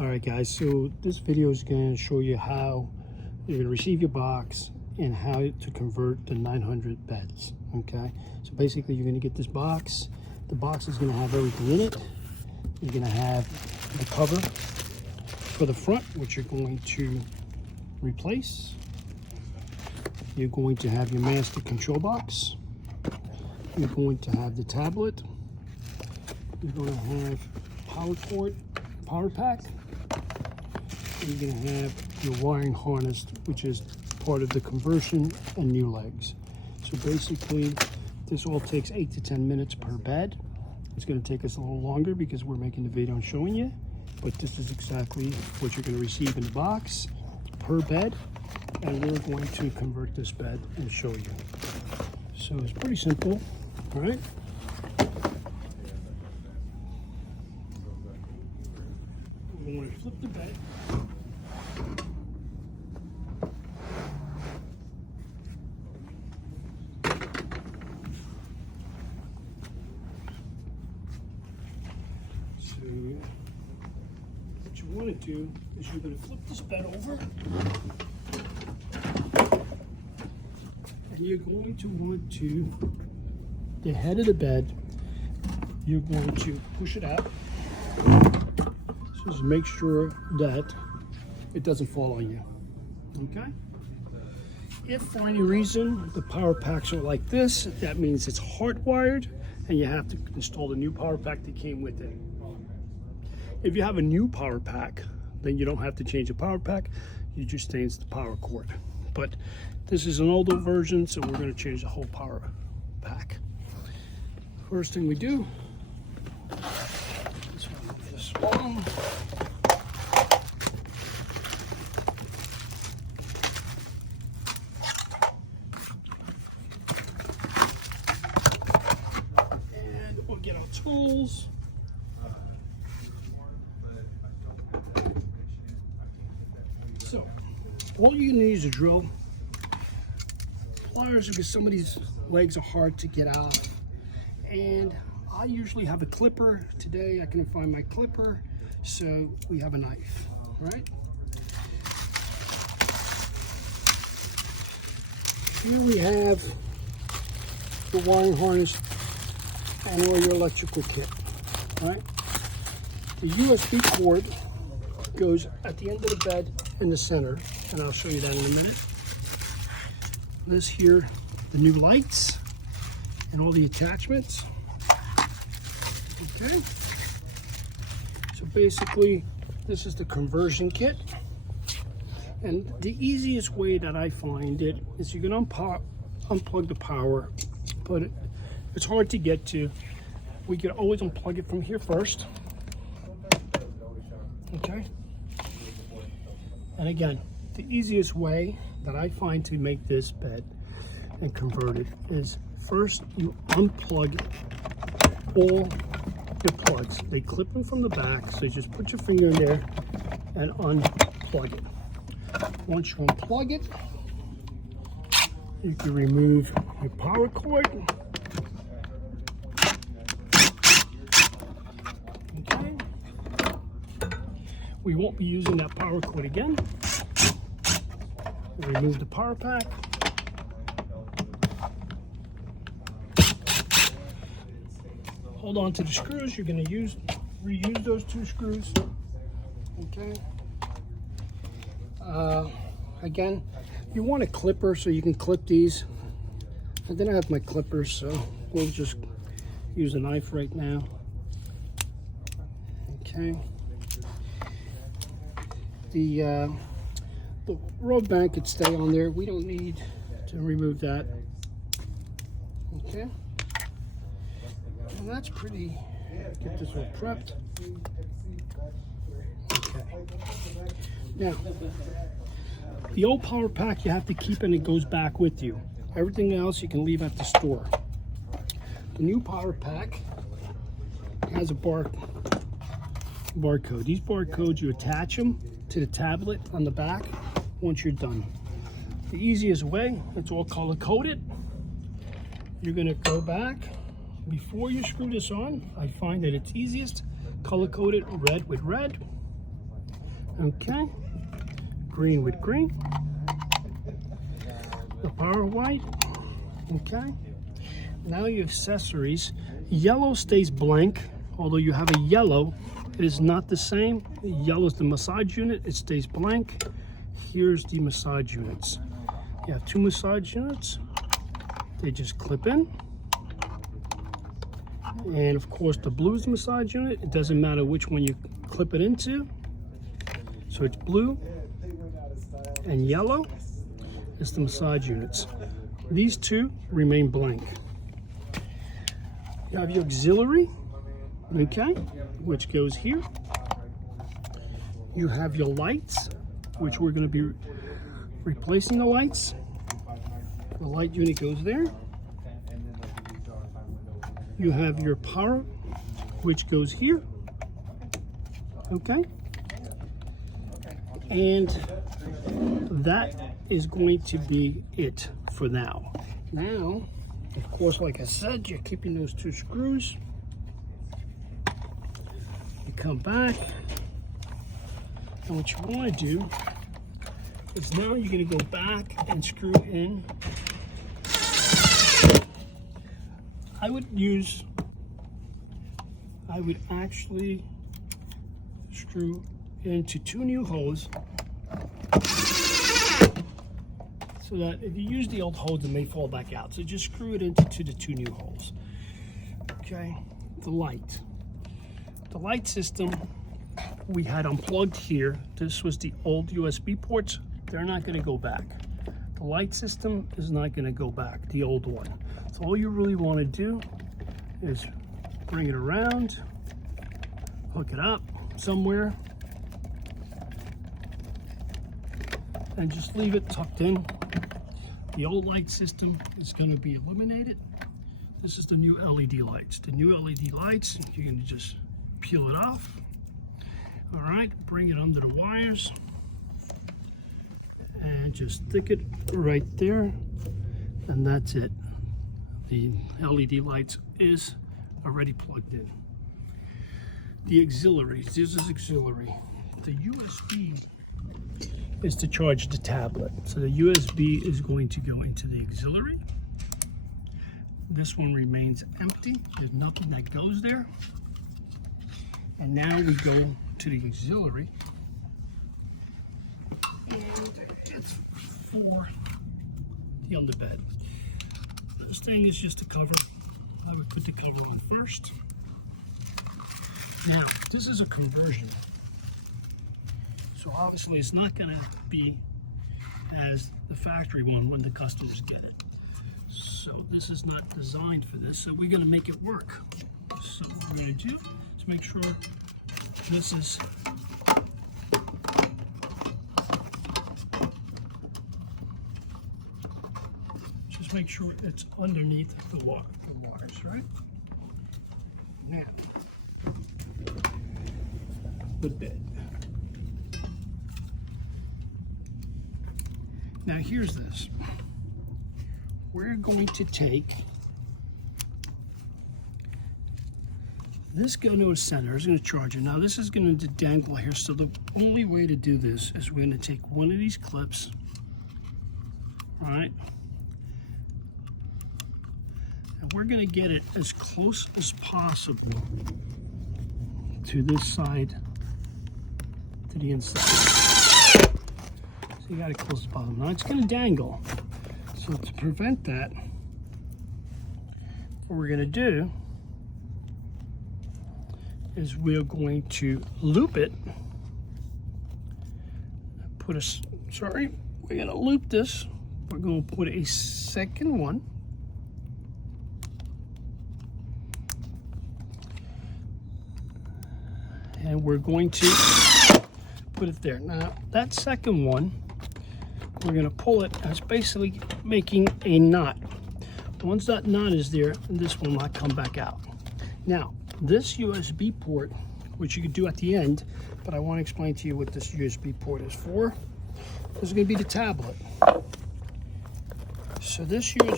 All right, guys, so this video is going to show you how you're going to receive your box and how to convert the 900 beds. Okay, so basically you're going to get this box. The box is going to have everything in it. You're going to have the cover for the front, which you're going to replace. You're going to have your master control box. You're going to have the tablet. You're going to have power cord, power pack. And you're going to have your wiring harness, which is part of the conversion and new legs. So basically, this all takes 8 to 10 minutes per bed. It's going to take us a little longer because we're making the video and showing you, but this is exactly what you're going to receive in the box per bed, and we're going to convert this bed and show you. So it's pretty simple, all right? We're going to flip the bed. So what you want to do is you're going to flip this bed over, and you're going to want to, the head of the bed, you're going to push it out. So just make sure that it doesn't fall on you, okay? If for any reason the power packs are like this, that means it's hardwired and you have to install the new power pack that came with it. If you have a new power pack, then you don't have to change the power pack, you just change the power cord. But this is an older version, so we're going to change the whole power pack. First thing we do, let's move this along. And we'll get our tools. So, all you need is a drill, pliers, because some of these legs are hard to get out. And I usually have a clipper. Today I couldn't find my clipper, so we have a knife, right? Here we have the wiring harness and all your electrical kit, right? The USB cord goes at the end of the bed in the center, and I'll show you that in a minute. This here, the new lights and all the attachments. Okay, so basically this is the conversion kit, and the easiest way that I find it is you can unplug the power, but it's hard to get to. We can always unplug it from here first, okay? And again, the easiest way that I find to make this bed and convert it is first you unplug all your plugs. They clip them from the back, so you just put your finger in there and unplug it. Once you unplug it, you can remove your power cord. Okay. We won't be using that power cord again. Remove the power pack. Hold on to the screws. You're going to reuse those 2 screws. Okay. Again, you want a clipper so you can clip these. I didn't have my clippers, so we'll just use a knife right now. Okay. The rubber band could stay on there. We don't need to remove that. Okay. And that's pretty, get this all prepped. Okay. Now, the old power pack you have to keep and it goes back with you. Everything else you can leave at the store. The new power pack has a barcode. These barcodes, you attach them to the tablet on the back once you're done. The easiest way, it's all color coded. You're gonna go back. Before you screw this on, I find that it's easiest color coded red with red. Okay, green with green, the power white. Okay, now your accessories. Yellow stays blank, although you have a yellow, it is not the same. Yellow is the massage unit, it stays blank. Here's the massage units. You have 2 massage units, they just clip in. And of course the blue is the massage unit, it doesn't matter which one you clip it into. So it's blue and yellow is the massage units. These 2 remain blank. You have your auxiliary, okay, which goes here. You have your lights, which we're going to be replacing the lights. The light unit goes there. You have your power, which goes here, okay. And that is going to be it for now. Now, of course, like I said, you're keeping those 2 screws. You come back, and what you want to do is now you're going to go back and screw in. I would actually screw into 2 new holes, so that if you use the old holes, it may fall back out. So just screw it into the 2 new holes. Okay, the light system we had unplugged here. This was the old USB ports. They're not going to go back. The light system is not going to go back, the old one. So all you really want to do is bring it around, hook it up somewhere, and just leave it tucked in. The old light system is going to be eliminated. This is the new LED lights. The new LED lights, you're going to just peel it off. All right, bring it under the wires and just stick it right there, and that's it. The LED lights is already plugged in. The auxiliaries, this is auxiliary. The USB is to charge the tablet. So the USB is going to go into the auxiliary. This one remains empty. There's nothing that goes there. And now we go to the auxiliary. And it's for the underbed. This thing is just a cover. I would put the cover on first. Now, this is a conversion. So obviously it's not going to be as the factory one when the customers get it. So this is not designed for this, so we're going to make it work. So what we're going to do is make sure this is just make sure it's underneath the wires, right? Now, the bed. Now here's this. We're going to take this, go to a center, it's going to charge it. Now this is going to dangle here, so the only way to do this is we're going to take one of these clips, right? And we're going to get it as close as possible to this side, to the inside. So you got to close the bottom. Now it's going to dangle. So to prevent that, what we're going to do is we're going to loop it. We're going to loop this. We're going to put a second one. And we're going to put it there. Now, that second one, we're going to pull it. It's basically making a knot. Once that knot is there, this will not come back out. Now, this USB port, which you could do at the end, but I want to explain to you what this USB port is for. This is going to be the tablet. So this USB